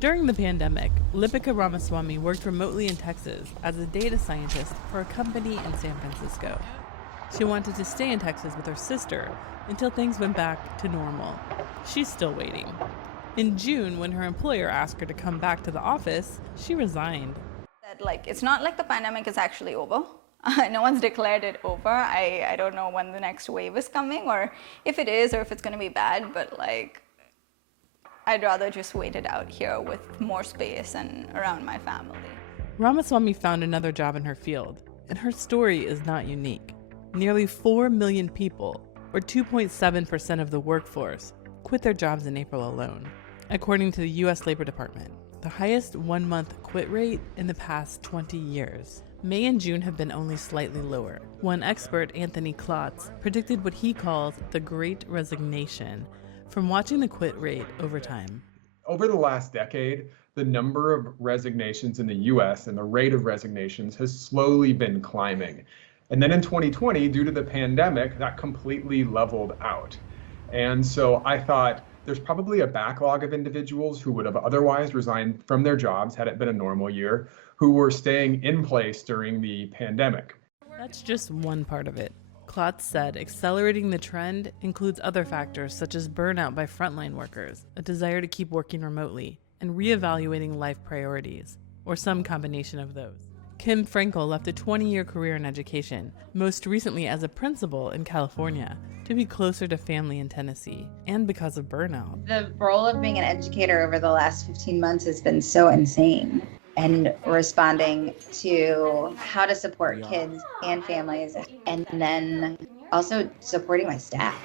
During the pandemic, Lipika Ramaswamy worked remotely in Texas as a data scientist for a company in San Francisco. She wanted to stay in Texas with her sister until things went back to normal. She's still waiting. In June, when her employer asked her to come back to the office, she resigned. It's not like the pandemic is actually over. No one's declared it over. I don't know when the next wave is coming, or if it is, or if it's going to be bad, but I'd rather just wait it out here with more space and around my family. Ramaswamy found another job in her field, and her story is not unique. Nearly 4 million people, or 2.7% of the workforce, quit their jobs in April alone, according to the U.S. Labor Department, the highest one-month quit rate in the past 20 years. May and June have been only slightly lower. One expert, Anthony Klotz, predicted what he calls the Great Resignation from watching the quit rate over time. Over the last decade, the number of resignations in the U.S. and the rate of resignations has slowly been climbing. And then in 2020, due to the pandemic, that completely leveled out. And so I thought there's probably a backlog of individuals who would have otherwise resigned from their jobs had it been a normal year, who were staying in place during the pandemic. That's just one part of it. Klotz said accelerating the trend includes other factors such as burnout by frontline workers, a desire to keep working remotely, and reevaluating life priorities, or some combination of those. Kim Frankel left a 20-year career in education, most recently as a principal in California, to be closer to family in Tennessee, and because of burnout. The role of being an educator over the last 15 months has been so insane. And responding to how to support kids and families, and then also supporting my staff,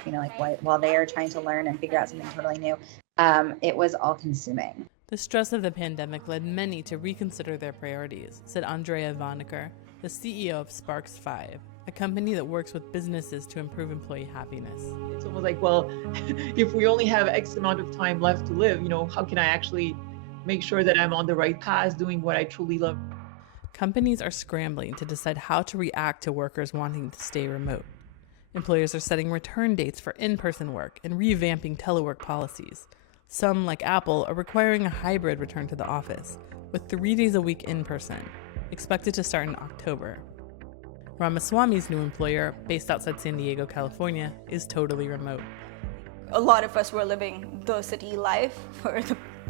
while they are trying to learn and figure out something totally new. It was all consuming. The stress of the pandemic led many to reconsider their priorities, said Andrea Vonnecker, the CEO of Sparks 5, a company that works with businesses to improve employee happiness. It's almost like, well, if we only have X amount of time left to live, how can I actually make sure that I'm on the right path doing what I truly love? Companies are scrambling to decide how to react to workers wanting to stay remote. Employers are setting return dates for in-person work and revamping telework policies. Some, like Apple, are requiring a hybrid return to the office, with 3 days a week in person, expected to start in October. Ramaswamy's new employer, based outside San Diego, California, is totally remote. A lot of us were living the city life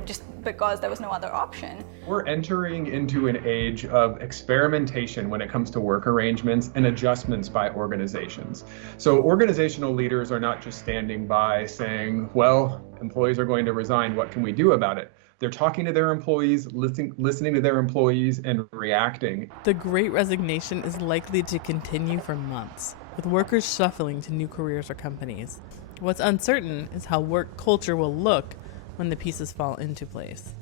just because there was no other option. We're entering into an age of experimentation when it comes to work arrangements and adjustments by organizations. So organizational leaders are not just standing by saying, well, employees are going to resign, what can we do about it? They're talking to their employees, listening to their employees, and reacting. The Great Resignation is likely to continue for months, with workers shuffling to new careers or companies. What's uncertain is how work culture will look when the pieces fall into place.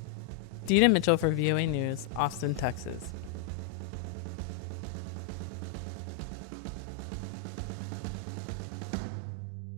Deana Mitchell for VOA News, Austin, Texas.